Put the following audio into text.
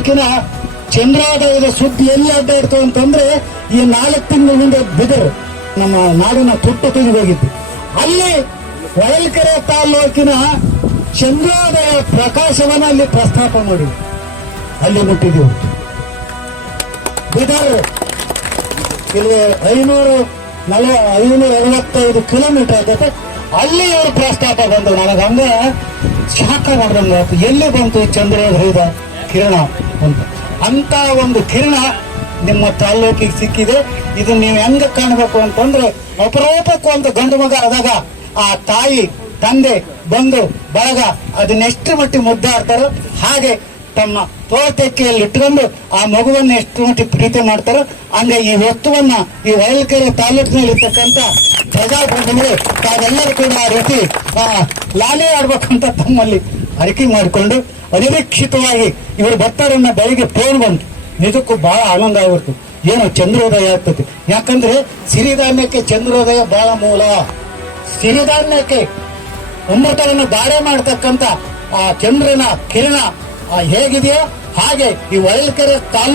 ತಾಲೂಕಿನ ಚಂದ್ರಾದಾಯದ ಸುದ್ದಿ ಎಲ್ಲಿ ಅಡ್ಡಾಡ್ತು ಅಂತಂದ್ರೆ ಈ ನಾಲ್ಕು ತಿಂಗಳ ಮುಂದೆ ಬಿದರು ನಮ್ಮ ನಾಡಿನ ತುಟ್ಟು ತೆಗೆದು ಹೋಗಿದ್ದು. ಅಲ್ಲಿ ಹೊಳಲ್ಕೆರೆ ತಾಲೂಕಿನ ಚಂದ್ರೋದಯ ಪ್ರಕಾಶವನ್ನ ಅಲ್ಲಿ ಪ್ರಸ್ತಾಪ ಮಾಡಿ ಅಲ್ಲಿ ಮುಟ್ಟಿದ್ದೀವಿ ಬಿದರು ಇಲ್ಲಿ ಐನೂರು ನಲ ಐನೂರ ಅರವತ್ತೈದು ಕಿಲೋಮೀಟರ್ ಆಗುತ್ತೆ. ಅಲ್ಲಿ ಇವರು ಪ್ರಸ್ತಾಪ ಬಂದು ನನಗೆ ಹಂಗ ಶಾಖ ಮಾಡ್ದಂಗ ಎಲ್ಲಿ ಬಂತು ಚಂದ್ರೋದಯದ ಕಿರಣ ಅಂತ ಅಂತ ಒಂದು ಕಿರಣ ನಿಮ್ಮ ತಾಲ್ಲೂಕಿಗೆ ಸಿಕ್ಕಿದೆ. ಇದು ನೀವು ಹೆಂಗ ಕಾಣಬೇಕು ಅಂತಂದ್ರೆ ಅಪರೂಪಕ್ಕೂ ಒಂದು ಗಂಡು ಮಗ ಆದಾಗ ಆ ತಾಯಿ, ತಂದೆ ಬಂದು ಬಳಗ ಅದನ್ನೆಷ್ಟು ಮಟ್ಟಿಗೆ ಮುದ್ದಾಡ್ತಾರೋ ಹಾಗೆ ತಮ್ಮ ತೋಟಕ್ಕೆಯಲ್ಲಿ ಇಟ್ಕೊಂಡು ಆ ಮಗುವನ್ನ ಎಷ್ಟು ಮಟ್ಟಿಗೆ ಪ್ರೀತಿ ಮಾಡ್ತಾರೋ ಹಂಗೆ ಈ ವಸ್ತುವನ್ನ ಈ ಹೊಳಲ್ಕೆರೆ ತಾಲೂಕಿನಲ್ಲಿ ಇರ್ತಕ್ಕಂಥ ಪ್ರಜಾಪ್ರತಿನಿಧಿಗಳು ತಾವೆಲ್ಲರೂ ಕೂಡ ಆ ರೀತಿ ಲಾಲಿ ಆಡ್ಬೇಕಂತ ತಮ್ಮಲ್ಲಿ ಅರಿಕೆ ಮಾಡಿಕೊಂಡು ಅನಿರೀಕ್ಷಿತವಾಗಿ ಇವರು ಬರ್ತಾರನ್ನ ಬೆಳಿಗ್ಗೆ ಫೋನ್ ಬಂತು. ನಿಜಕ್ಕೂ ಬಹಳ ಆನಂದ ಆಗಿಬಿಡ್ತು. ಏನೋ ಚಂದ್ರೋದಯ ಆಗ್ತದೆ. ಯಾಕಂದ್ರೆ ಸಿರಿಧಾನ್ಯಕ್ಕೆ ಚಂದ್ರೋದಯ ಬಹಳ ಮೂಲ. ಸಿರಿಧಾನ್ಯಕ್ಕೆ ಅಮೃತವನ್ನು ಧಾರೆ ಮಾಡ್ತಕ್ಕಂಥ ಆ ಚಂದ್ರನ ಕಿರಣ ಹೇಗಿದೆಯೋ ಹಾಗೆ ಈ ಹೊಳಲ್ಕೆರೆ ತಾಲೂಕು